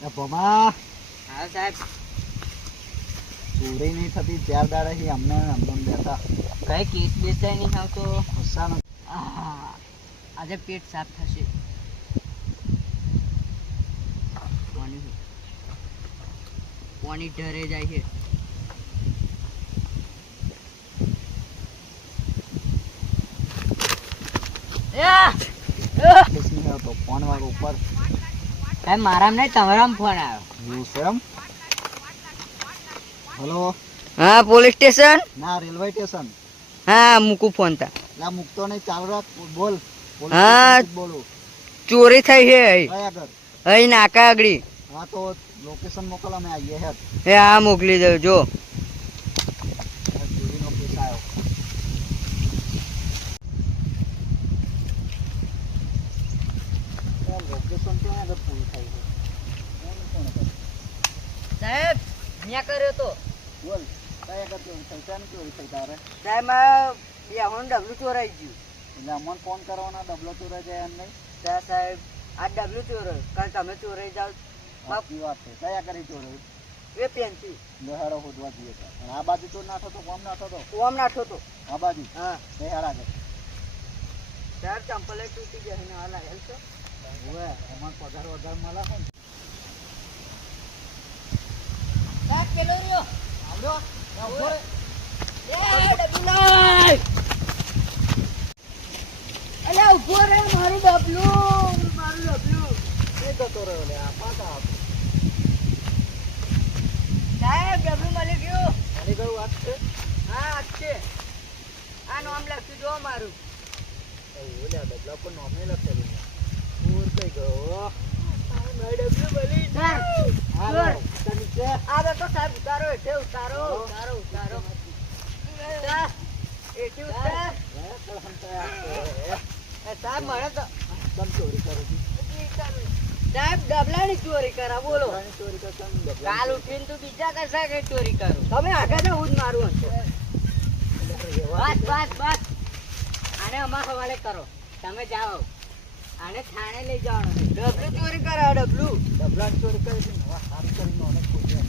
ભમા હા સાહેબ. ચોરી નહીં થતી 4 દાડાથી અમને બેઠા કઈ કેસ બેસાય નહીં આવતો. ગુસ્સા નથી. આજે પેટ સાફ થશે. પાણી ઢરે જાય છે. કેસ નહીં આવતો ફોન વાળો ઉપર સાહેબ મારામાં નહીં તમારામાં ફોન આવ્યો. એવું છે એમ. હલો હા પોલીસ સ્ટેશન. ના રેલવે સ્ટેશન. હા મૂકું ફોન તા. ના મૂકતો નહીં ચાલુ રાખ બોલ. હા. બોલું ચોરી થઈ છે કયા ઘર. અહીં નાકા આગળી. હા તો લોકેશન મોકલ અમે આવીએ હેડ. એ હા મોકલી દઉં જો. ચોરીનો કેસ આવ્યો. લોકેશન ક્યાં આગળ પૂરી થાય છે. સાહેબ મેં કર્યો તો. બોલ કયા આગળ ચોરી થઈ ક્યાં ચોરી થઈ તારે. સાહેબ મારા બેહોન ડબલું ચોરાઈ ગયું. એટલે અમને ફોન કરવાના ડબલો ચોરાઈ જાય એમ નહીં. ત્યાં સાહેબ આ ડબલું ચોરાય કારણ તમે ચોરાઈ જાઓ. સાચી વાત છે કયા કરી ચોરાઈ. એ પેનથી લહેરો હોદવા જઈએ તો આ બાજુ તો ના થતો કોમ ના થતો ઓમ નાઠો તો. આ બાજુ હા લહેર આગળ સાહેબ ચંપલે તૂટી જાય ને હાલ હેલ છો. હવે અમાર પગાર વગાર મળે છે ને. સાહેબ પેલો રહ્યો આવડો ઉભો રે. એ ડબલું લાય. અલ્યા ઉભો રે મારું ડબલું એ જતો રહ્યો લે આ પાછા સાહેબ ડબલું મળી ગયું. મળી ગયું વાત છે. હા આ છે આ નામ લખ્યું જો મારું. ઓલે ડબલા પર નોમે લખેલું છે. પૂર કઈ ગયો ડબલું મળી હા ચોર. નીચે આ તો સાહેબ ઉતારો એટલે ઉતારો ઉતારો એથી ઉતાર. એ સાહેબ મને તો કેમ ચોરી કરે છે. સાહેબ ડબલાની ચોરી કરા બોલો. ચોરી કરતા ડબલા કાલ ઉઠીને તું બીજા કશા કઈ ચોરી કરું. તમે આગળ જાઓ હું જ મારું હશે. બસ આને અમાર હવાલે કરો. તમે જાઓ આને થાણે લઈ જવાનું. ડબલું ચોરી કરે ડબલું. ડબલા ચોરી કરે છે. સારું કરીને અનેક ખોટી